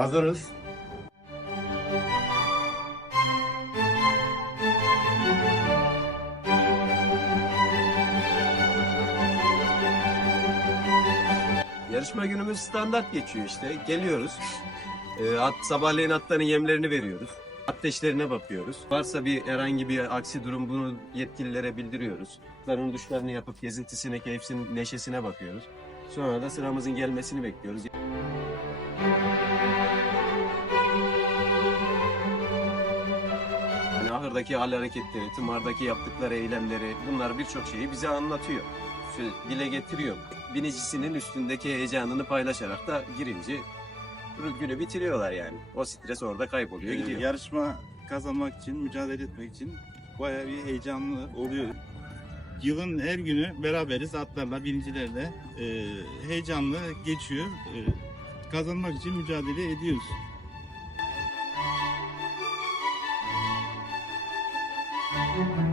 Hazırız. Yarışma günümüz standart geçiyor işte. Geliyoruz. Ee, at, sabahleyin atların yemlerini veriyoruz. Ateşlerine bakıyoruz. Varsa bir herhangi bir aksi durum bunu yetkililere bildiriyoruz. Atların duşlarını yapıp gezintisine, keyfinin neşesine bakıyoruz. Sonra da sıramızın gelmesini bekliyoruz. Yani ahırdaki hal hareketleri, tımardaki yaptıkları eylemleri bunlar birçok şeyi bize anlatıyor. Şu- Dile getiriyor. Binicisinin üstündeki heyecanını paylaşarak da girince günü bitiriyorlar yani. O stres orada kayboluyor gidiyor. Yarışma kazanmak için, mücadele etmek için bayağı bir heyecanlı oluyor. Yılın her günü beraberiz atlarla, binicilerle. Ee, heyecanlı geçiyor. Ee, kazanmak için mücadele ediyoruz. Müzik